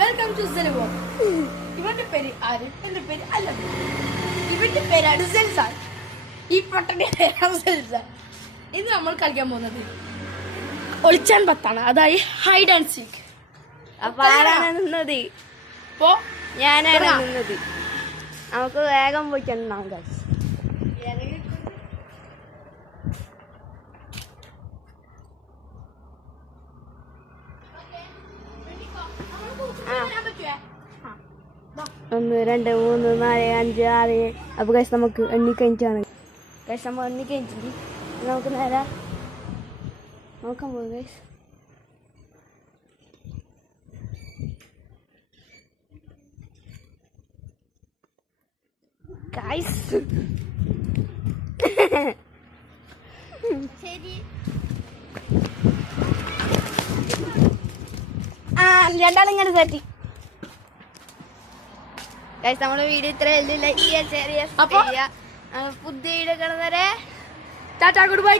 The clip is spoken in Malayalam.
Welcome to സെൽവോ. ഇവന്റെ പേര് ആര്? എന്റെ പേര് അല്ല. ഇവന്റെ പേരാണ് സെൽസാൻ. ഈ പൊട്ടന്റെ പേരാണ് സെൽസാൻ. ഇത് നമ്മൾ കളിക്കാൻ പോകുന്നത് ഒളിച്ചാൻ പത്താണ്, അതായത് ഹൈഡ് ആൻഡ് സീക്ക്. അപ്പൊ ആരാണ് നിന്നത്? ഇപ്പോ ഞാനാണ് നിന്നത്. നമുക്ക് വേഗം പോയിട്ടുണ്ടാവും ഗൈസ്. ഒന്ന് രണ്ട് മൂന്ന് നാല് അഞ്ച് ആറ്. അപ്പൊ ഗൈസ് നമുക്ക് എണ്ണിക്കഴിഞ്ഞിട്ടാണ്. ഗൈസ് നമ്മൾ എണ്ണിക്കഴിഞ്ഞിട്ട് നമുക്ക് നേരെ നോക്കാൻ പോകും ഗൈസ്. ഗൈസ് രണ്ടാളിങ്ങനെ സെറ്റി. ഗൈസ് നമ്മുടെ വീഡിയോ ഇത്ര ലൈക്ക് ചെയ്യുക, ഷെയർ ചെയ്യുക, പുതിയ വീഡിയോ കാണുന്നവരെ ടാറ്റാ, ഗുഡ് ബൈ.